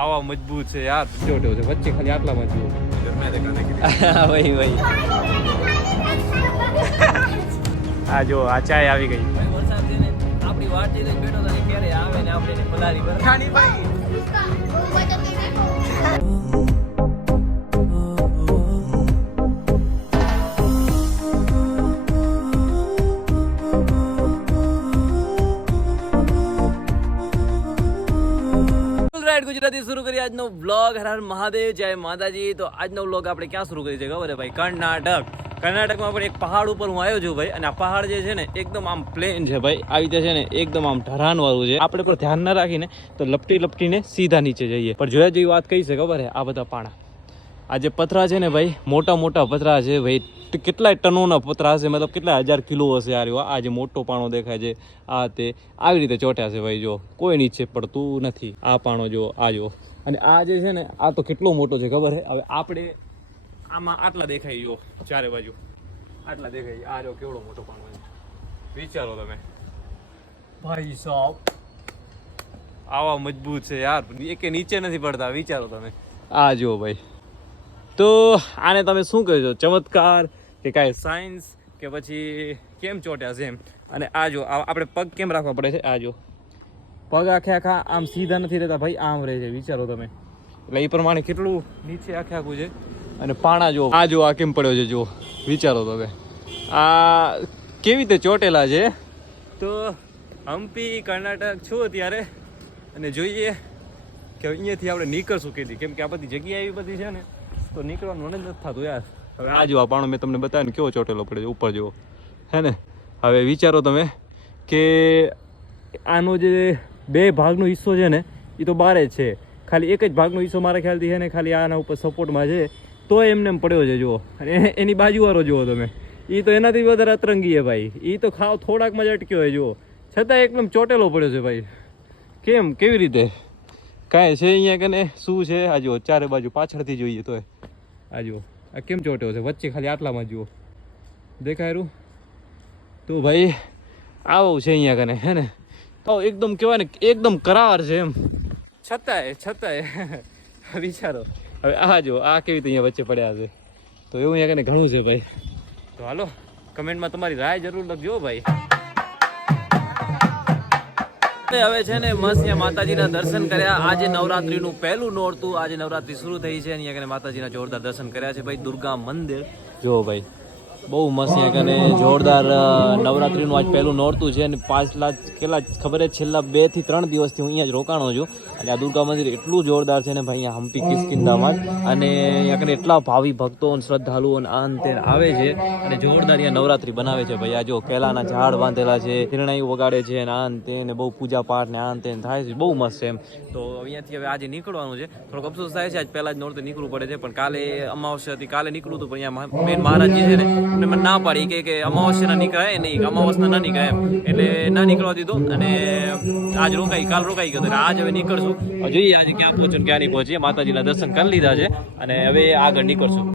આવા મજબૂત છે યાર, જોટો છે વચ્ચે ખાલી આટલામાં જ વહી વહી આ જો આ ચાય આવી ગઈ. વરસાદ છે ને આપણી વાટ જોઈને બેઠો તો ક્યારે આવે ને આપણે એને પલારી પર ખાની ભાઈ. ગુજરાતી શરૂ કરી આજનો વ્લોગ. હર હર મહાદેવ, જય માતાજી. તો આજનો વ્લોગ આપણે ક્યાં શરૂ કરી છે ખબર ભાઈ? કર્ણાટકમાં પણ એક પહાડ ઉપર હું આવ્યો છું ભાઈ, અને આ પહાડ જે છે ને એકદમ આમ પ્લેન છે ભાઈ, આવી રીતે છે ને એકદમ આમ ઢરાન વાળું છે. આપણે પણ ધ્યાન ના રાખીને તો લપટીને સીધા નીચે જઈએ. પણ જોયા જેવી વાત કઈ છે ખબર છે? આ બધા પાણા, આ જે પથરા છે ને ભાઈ, મોટા મોટા પથરા છે ભાઈ, કેટલાય ટનોના પથરા હશે, મતલબ કેટલા હજાર કિલો હશે. આ જે મોટો પાણો દેખાય છે, આ તે આવી રીતે ચોટ્યા છે ભાઈ. જો કોઈ નીચે પડતું નથી. આ પાણો જો, આ જો, અને આ જે છે ને આ તો કેટલો મોટો છે ખબર છે? હવે આપણે આમાં આટલા દેખાય, જો ચારે બાજુ આટલા દેખાય. આ જો કેવડો મોટો પાણો છે, વિચારો તમે ભાઈ સાહેબ. આવા મજબૂત છે યાર, એકે નીચે નથી પડતા, વિચારો તમે. આ જો ભાઈ, તો આને તમે શું કહો છો? ચમત્કાર કે કાંઈ સાયન્સ, કે પછી કેમ ચોટ્યા છે એમ? અને આ જો આપણે પગ કેમ રાખવા પડે છે? આ જો પગ આખા આમ સીધા નથી રહેતા ભાઈ, આમ રહે છે. વિચારો તમે. એટલે એ પ્રમાણે કેટલું નીચે આખું છે. અને પાણા જો, આ જો આ કેમ પડ્યો છે, જો વિચારો તમે. આ કેવી રીતે ચોટેલા છે. તો હમ્પી કર્ણાટક છું અત્યારે, અને જોઈએ કે અહીંયાથી આપણે નીકળશું કેટલી, કેમ કે આ બધી જગ્યા એવી બધી છે ને, તો નીકળવાનું મને નથી થતું યાર. હવે આ જો આ પાણો મેં તમને બતાવ્યો ને, કેવો ચોટેલો પડે છે ઉપર જેવો, હે ને? હવે વિચારો તમે કે આનો જે બે ભાગનો હિસ્સો છે ને એ તો બારે જ છે, ખાલી એક જ ભાગનો હિસ્સો મારા ખ્યાલથી છે ને ખાલી આના ઉપર સપોર્ટમાં છે, તો એમને એમ પડ્યો છે. જુઓ, અને એની બાજુવાળો જુઓ તમે, એ તો એનાથી વધારે અતરંગી છે ભાઈ. એ તો થોડાકમાં જ અટક્યો હોય જુઓ, છતાં એકદમ ચોટેલો પડ્યો છે ભાઈ. કેમ, કેવી રીતે? કાંઈ છે અહીંયા કને શું છે? આ જુઓ ચારે બાજુ, પાછળથી જોઈએ તો આ જુઓ આ કેમ ચોટ્યો છે, વચ્ચે ખાલી આટલામાં જુઓ દેખાયરું. તો ભાઈ આવું છે અહીંયા કને, હે ને? તો એકદમ કહેવાય ને એકદમ કરાર છે એમ, છતાંય વિચારો. હવે આ જો આ કેવી રીતે અહીંયા વચ્ચે પડ્યા છે, તો એવું અહીંયા કને ઘણું છે ભાઈ. તો હાલો કમેન્ટમાં તમારી રાય જરૂર લખજો ભાઈ. હવે છે ને મસ્ત માતાજીના દર્શન કર્યા. આજે નવરાત્રીનું પહેલું નોરતું, આજે નવરાત્રી શરૂ થઈ છે. અહીંયા કને માતાજીના જોરદાર દર્શન કર્યા છે ભાઈ. દુર્ગા મંદિર જો ભાઈ, બહુ મસ્ત. અહીંયા કને જોરદાર નવરાત્રીનું આજ પહેલું નોરતું છે. અને 5 લાખ કેટલા ખબર છે, છેલ્લા 2 થી 3 દિવસથી હું અહીંયા જ રોકાણો છું. અને આ દુર્ગા મંદિર એટલું જોરદાર છે ને ભાઈ, અહીંયા હમ્પી કિસ્કિંદામાં. અને અહીંયા કને એટલા ભાવિ ભક્તો અને શ્રદ્ધાળુઓ અંતે આવે છે, અને જોરદાર અહીંયા નવરાત્રી બનાવે છે ભાઈ. આ જો કેલાના ઝાડ બાંધેલા છે, હિરણાઈ વગાડે છે, અને આ અંતે ને બહુ પૂજા પાઠ ને આ અંતે થાય છે, બહુ મસ્ત છે એમ. તો અહીંયાથી હવે આજે નીકળવાનું છે. થોડોક અફસોસ થાય છે, આજ પહેલા જ નોરતે નીકળવું પડે છે, પણ કાલે અમાવસ્યા હતી, કાલે નીકળવું હતું, પણ અહીંયા મેન મહારાજજી છે ને એમને મને ના પાડી કે અમાવસ્યાના નીકળાય નહીં, અમાવસ્યા ના નીકળાય એમ, એટલે ના નીકળવા દીધું. અને આજ કાલ રોકાઈ ગયો. આજ હવે નીકળશું. જોઈએ આજે ક્યાં પહોંચો ક્યાં નહીં પહોંચીએ. માતાજીના દર્શન કરી લીધા છે, અને હવે આગળ નીકળશું.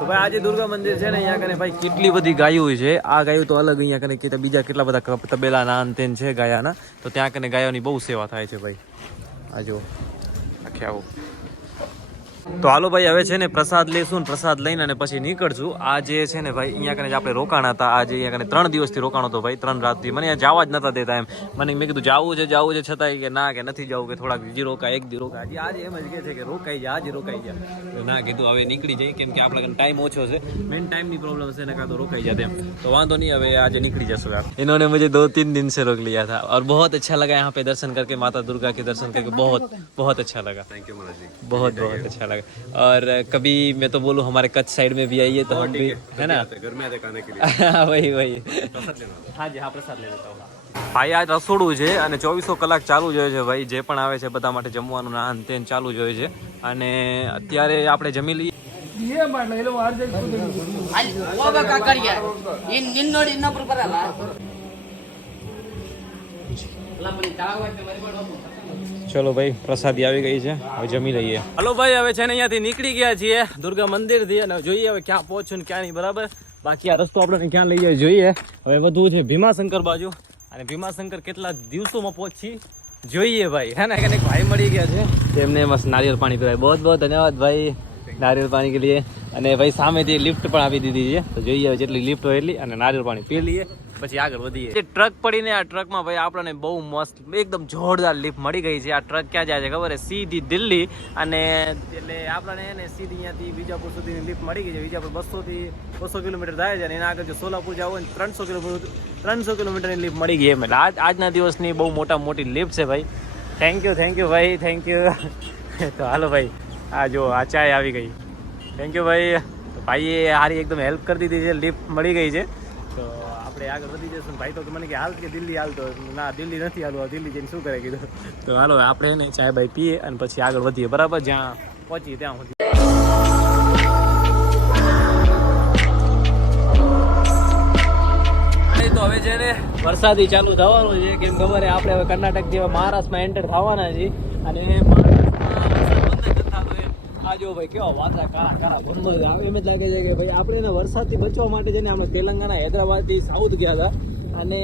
તો ભાઈ આજે દુર્ગા મંદિર છે ને, અહીંયા કને ભાઈ કેટલી બધી ગાયો છે. આ ગાયો તો અલગ, અહીંયા કને કે બીજા કેટલા બધા તબેલા ના અંતેન છે ગાયાના, તો ત્યાં કને ગાયોની બહુ સેવા થાય છે ભાઈ. આ જો આખે આવું. તો હાલો ભાઈ, હવે છે ને પ્રસાદ લેશું, પ્રસાદ લઈને અને પછી નીકળશું. આ જે છે ને ભાઈ અહીંયા કને આપણે રોકાણા હતા, આજે અહીંયા કને 3 દિવસથી રોકાણો હતો ભાઈ, 3 રાતથી. મને અહીંયા જવા જ નતા દેતા એમ. મને મેં કીધું જવું છે, છતાંય કે ના, કે નથી જવું, કે થોડાક બીજી રોકાય, એક દી રોકાય. આજે એમ જ કહે છે કે રોકાઈ જાય, આજે રોકાઈ જાય. ના કીધું હવે નીકળી જાય, કેમ કે આપણે ટાઈમ ઓછો છે, મેન ટાઈમની પ્રોબ્લેમ છે ને, કાં તો રોકાઈ જાય એમ. તો વાંધો नहीं, હવે આજે निकली जैसे आप. इन्होंने मुझे 2-3 दिन से रोक लिया था, और बहुत अच्छा लगा यहाँ पे दर्शन करके, माता दुर्गा के दर्शन करके बहुत अच्छा लगा. थैंक यू महाराज जी, बहुत अच्छा लगा. और कभी मैं तो बोलूँ हमारे कच्छ साइड में भी आइए, तो हम भी, है ना, घर में आते खाने के लिए. वही हाँ जी, हाँ प्रसाद ले लेता हूँ. ભાઈ આ રસોડું છે, અને 24 કલાક ચાલુ જ હોય છે ભાઈ. જે પણ આવે છે બધા માટે જમવાનું ના અંતે ચાલુ જ હોય છે. અને અત્યારે આપણે જમી લઈએ. ಅಲ್ಲಿ ಹೋಗ್ಬೇಕಾ ಕಡೆಗೆ ಇನ್ ನೋಡಿ ಇನ್ನೊಬ್ರು ಬರಲ್ಲ ચલો ભાઈ પ્રસાદી આવી ગઈ છે હવે જમી લઈએ. હલો ભાઈ હવે છે ને અહીંયાથી નીકળી ગયા છીએ દુર્ગા મંદિર થી અને જોઈએ હવે ક્યાં પહોંચ્યું ને ક્યાં નહીં બરાબર. બાકી આ રસ્તો આપણે ક્યાં લઈ જાય જોઈએ. હવે વધુ છે ભીમાશંકર બાજુ અને ભીમાશંકર કેટલા દિવસોમાં પહોંચી જોઈએ ભાઈ હે ને. એક ભાઈ મળી ગયા છે તેમને મસ્ત નારિયેળ પાણી પીવાય. બહુ બહુ ધન્યવાદ ભાઈ નારિયેળ પાણી કે લીએ. અને ભાઈ સામેથી લિફ્ટ પણ આપી દીધી છે તો જોઈએ હવે જેટલી લિફ્ટ હોય એટલી અને નારિયેળ પાણી પી લઈએ પછી આગળ વધીએ. જે ટ્રક પડીને આ ટ્રકમાં ભાઈ આપણને બહુ મસ્ત એકદમ જોરદાર લિફ્ટ મળી ગઈ છે. આ ટ્રક ક્યાં જાય છે ખબર છે? સીધી દિલ્હી. અને એટલે આપણને એને સીધી અહીંયાથી વિજાપુર સુધીની લિફ્ટ મળી ગઈ છે. વિજાપુર 200 કિલોમીટર થાય છે અને એના આગળ જો સોલાપુર જાવ હોય 300 કિલોમીટરની લિફ્ટ મળી ગઈ એમ. એટલે આજના દિવસની બહુ મોટી લિફ્ટ છે ભાઈ. થેન્ક યુ ભાઈ થેન્ક યુ. તો હાલો ભાઈ આ જો આ ચાય આવી ગઈ. થેન્ક યુ ભાઈ. ભાઈએ સારી એકદમ હેલ્પ કરી દીધી છે. લિફ્ટ મળી ગઈ છે તો આપણે આગળ વધી જશું. ભાઈ તો મને કે હાલ કે દિલ્હી હાલતો ના દિલ્હી નથી હાલવા દિલ્હી જઈને શું કરે કીધું. તો હાલો આપણે એને ચાય ભાઈ પીએ અને પછી આગળ વધીએ બરાબર જ્યાં પહોંચીએ ત્યાં સુધી. તો હવે છે ને વરસાદી ચાલુ થવાનું છે કેમ ખબર આપણે હવે કર્ણાટક જેવા મહારાષ્ટ્રમાં એન્ટર થવાના છીએ અને આ જો ભાઈ કેવા વાદળા કાળા ભૂંડો આવે એમ જ લાગે છે કે ભાઈ આપણે એને વરસાદથી બચવા માટે છે ને આપણે તેલંગાણા હૈદરાબાદથી સાઉથ ગયા હતા અને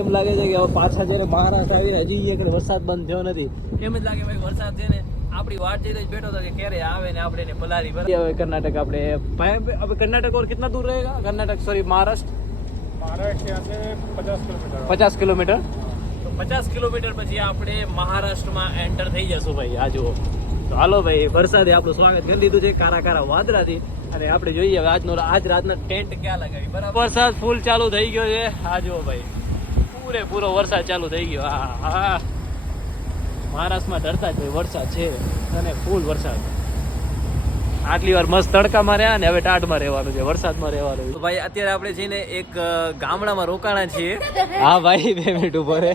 એમ લાગે છે કે હવે પાછા જ્યારે મહારાષ્ટ્ર આવીને હજી એક વરસાદ બંધ થયો નથી. એમ જ લાગે ભાઈ વરસાદ છે ને આપણી વાટ જઈને જ બેઠો હતો કે ક્યારે આવે ને આપણે એને પલારી હવે કર્ણાટક આપણે હવે કર્ણાટક और कितना दूर रहेगा कर्नाटक सॉरी महाराष्ट्र 50 કિલોમીટર. તો 50 કિલોમીટર પછી આપણે મહારાષ્ટ્રમાં એન્ટર થઈ જશું ભાઈ. આ જુઓ તો હાલો ભાઈ વરસાદે આપણું સ્વાગત કરી દીધું છે કારા વાદળાથી અને આપણે જોઈએ હવે આજ રાતનો ટેન્ટ ક્યાં લગાવી બરાબર. વરસાદ ફૂલ ચાલુ થઈ ગયો છે. આ જુઓ ભાઈ પૂરેપૂરો વરસાદ ચાલુ થઈ ગયો. હા મહારાષ્ટ્રમાં ડરતા જ ભાઈ વરસાદ છે અને ફૂલ વરસાદ. આટલી વાર મસ્ત તડકામાં રહ્યા ને હવે ટાઢમાં રહેવાનું છે વરસાદમાં રહેવાનું. તો ભાઈ અત્યારે આપણે જઈને એક ગામડામાં રોકાણા છીએ. હા ભાઈ 2 મિનિટ ઉભો રહે.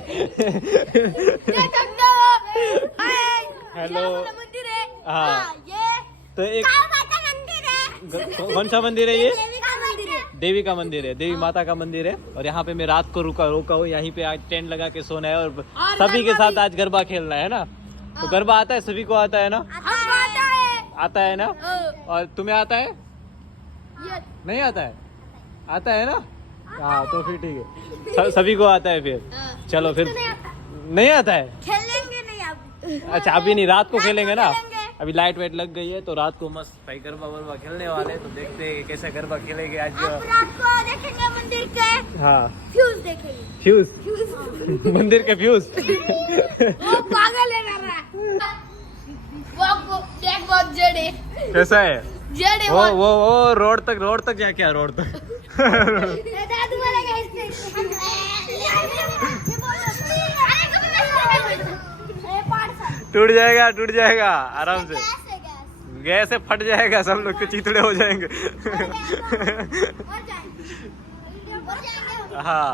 हेलो हाँ तो एक कौन सा मंदिर है ये? देवी का मंदिर है. देवी माता का मंदिर है और यहाँ पे मैं रात को रोका हूँ. यहीं पे आज टेंट लगा के सोना है और सभी के साथ आज गरबा खेलना है ना. तो गरबा आता है सभी को आता है ना? आता है ना? और तुम्हें आता है? नहीं आता है? आता है ना? हाँ तो फिर ठीक है सभी को आता है फिर. चलो फिर नहीं आता है? अच्छा अभी नहीं रात को खेलेंगे ना. अभी लाइट वाइट लग गई है तो रात को मस्त भाई गरबा वरबा खेलने वाले. तो देखते हैं कैसे गरबा खेलेंगे आज. रात को देखेंगे मंदिर के हाँ फ्यूज देखेंगे. फ्यूज मंदिर के फ्यूज. वो पागल है मेरा. वो देख बहुत जड़े. कैसा है? जड़े वो रोड तक जा क्या रोड तक. दादू बोलेगा इसने. टूट जाएगा आराम से. गैस से फट जाएगा सब लोग के चितड़े हो जाएंगे. हाँ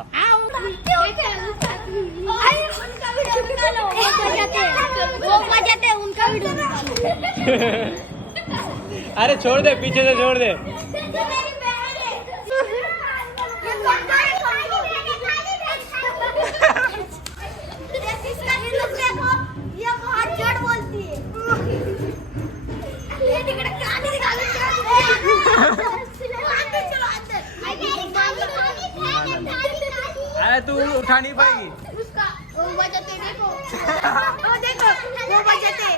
अरे छोड़ दे पीछे से छोड़ दे. अरे तू उठा नहीं पाएगी. वो बजाते देखो. वो देखो वो बजाते.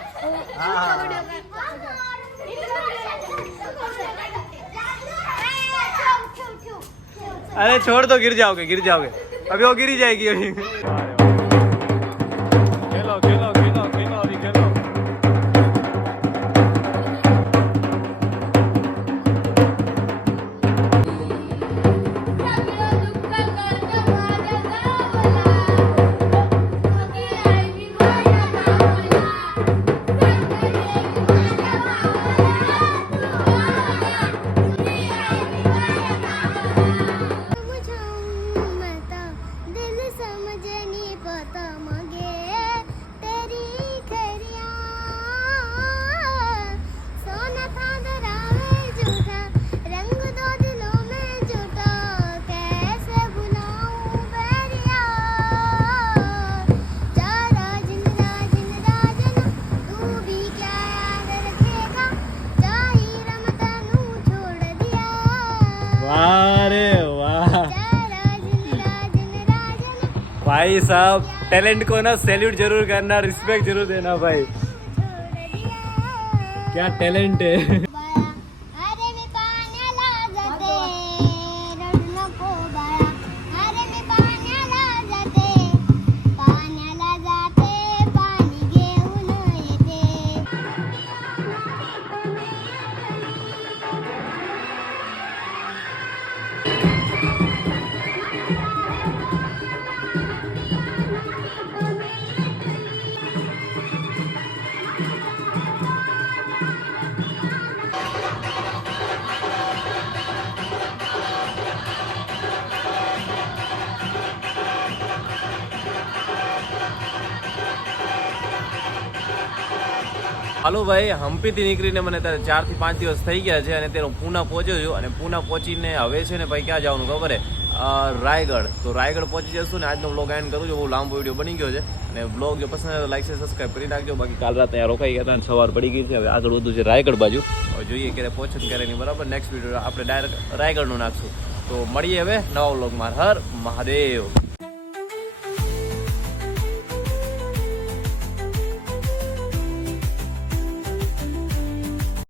अरे छोड़ दो गिर जाओगे अभी वो गिर ही जाएगी अभी. खेलो अभी खेलो. दिल समझ नहीं भाई साहब टैलेंट को ना सैल्यूट जरूर करना, रिस्पेक्ट जरूर देना भाई, क्या टैलेंट है. अरे मी पाण्याला जाते रडू नको बाळा, अरे मी पाण्याला जाते पाणी घेऊन येते. હાલો ભાઈ, હમ્પીથી નીકળીને મને ત્યારે 4 થી 5 દિવસ થઈ ગયા છે અને ત્યારે હું પૂના પહોંચ્યો છું અને પૂના પહોંચીને હવે છે ને ભાઈ ક્યાં જવાનું ખબર હે? રાયગઢ. તો રાયગઢ પહોંચી જશું ને આજનો બ્લોગ એન્ડ કરું છું. બહુ લાંબો વિડીયો બની ગયો છે અને બ્લોગ જો પસંદ આવે તો લાઈક છે, સબસ્ક્રાઈબ કરી નાખજો. બાકી કાલ રાત ત્યાં રોકાઈ ગયા હતા અને સવાર પડી ગઈ છે. હવે આગળ વધુ છે રાયગઢ બાજુ. હવે જોઈએ ક્યારે પહોંચે ક્યારે નહીં. બરાબર, નેક્સ્ટ વિડીયો આપણે ડાયરેક્ટ રાયગઢનું નાખશું. તો મળીએ હવે નવા બ્લોગમાં. હર મહાદેવ.